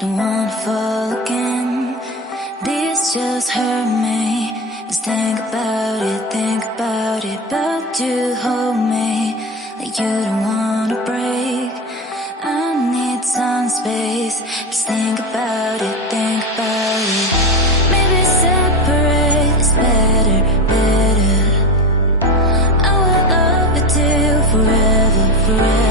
don't wanna fall again. This just hurt me. Just think about it, but you hold me like you don't wanna break. I need some space. Just think about it, Maybe separate is better, better. I will love you till forever, forever.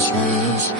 Space